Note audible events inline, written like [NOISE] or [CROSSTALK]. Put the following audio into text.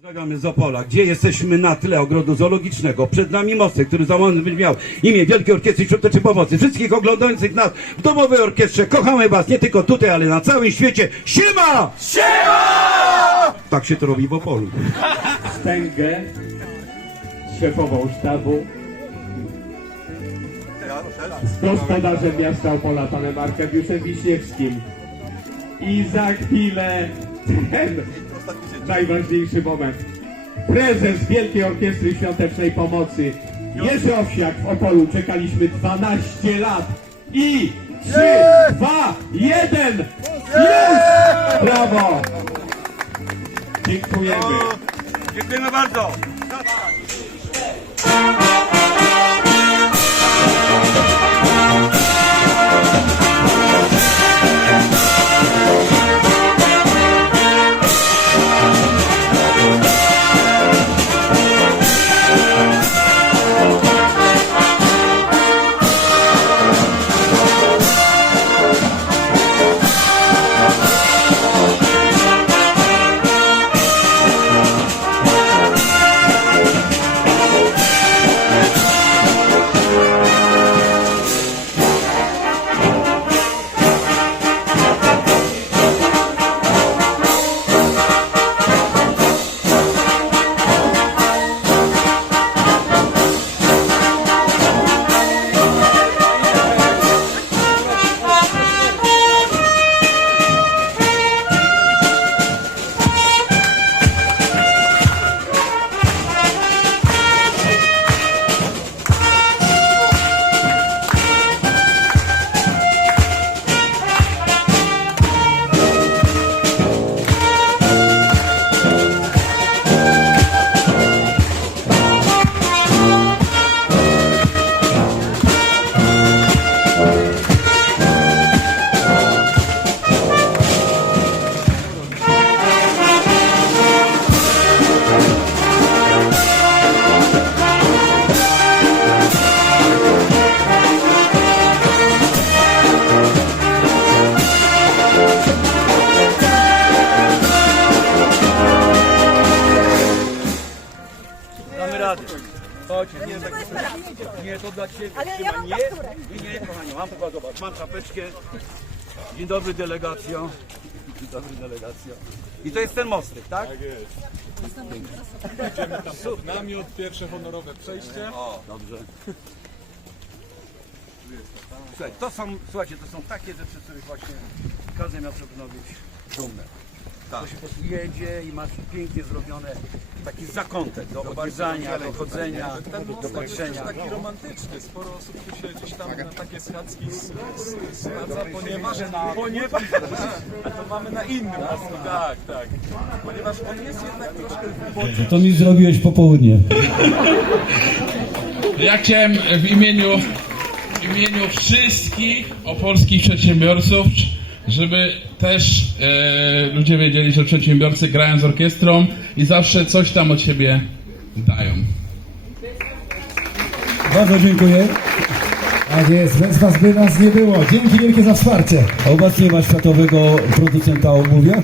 Pozdrawiamy z Opola, gdzie jesteśmy na tle ogrodu zoologicznego. Przed nami mostek, który załamany będzie miał imię Wielkiej Orkiestry Świątecznej Pomocy. Wszystkich oglądających nas w domowej orkiestrze. Kochamy Was nie tylko tutaj, ale na całym świecie. Siema! Siema! Tak się to robi w Opolu. Stęgę, szefową sztabu, z gospodarzem miasta Opola, panem Arkadiuszem Wiśniewskim. I za chwilę ten najważniejszy moment. Prezes Wielkiej Orkiestry Świątecznej Pomocy Jerzy Owsiak w Opolu. Czekaliśmy 12 lat. I 3, 2, 1, już! Brawo! Dziękujemy. Dziękujemy bardzo. Radę. Chodź, nie, tak, nie, to dla Ciebie. Ale ja mam nie, nie, nie, kochanie, mam chyba, zobacz, mam czapeczkę. Dzień dobry delegacjo. Dzień dobry delegacjo. I to jest ten mostek, tak? Namiot, pierwsze honorowe przejście. O, dobrze. Słuchaj, to są, słuchajcie, to są takie rzeczy, których właśnie każde miasto powinno być dumne. To się po prostu jedzie i masz pięknie zrobione taki zakątek do odwiedzania, do chodzenia, Ten do most jest patrzenia. taki romantyczny. Sporo osób tu się gdzieś tam na takie schadzki s- ponieważ, ponieważ [LAUGHS] to mamy na innym mostu. Tak, tak. Ponieważ on jest jednak troszkę w To mi zrobiłeś popołudnie. Ja chciałem w imieniu, w imieniu wszystkich opolskich przedsiębiorców, żeby też e, ludzie wiedzieli, że przedsiębiorcy grają z orkiestrą i zawsze coś tam od siebie dają. Bardzo dziękuję. Tak jest, bez was by nas nie było. Dzięki wielkie za wsparcie. A u was nie ma światowego producenta omówia?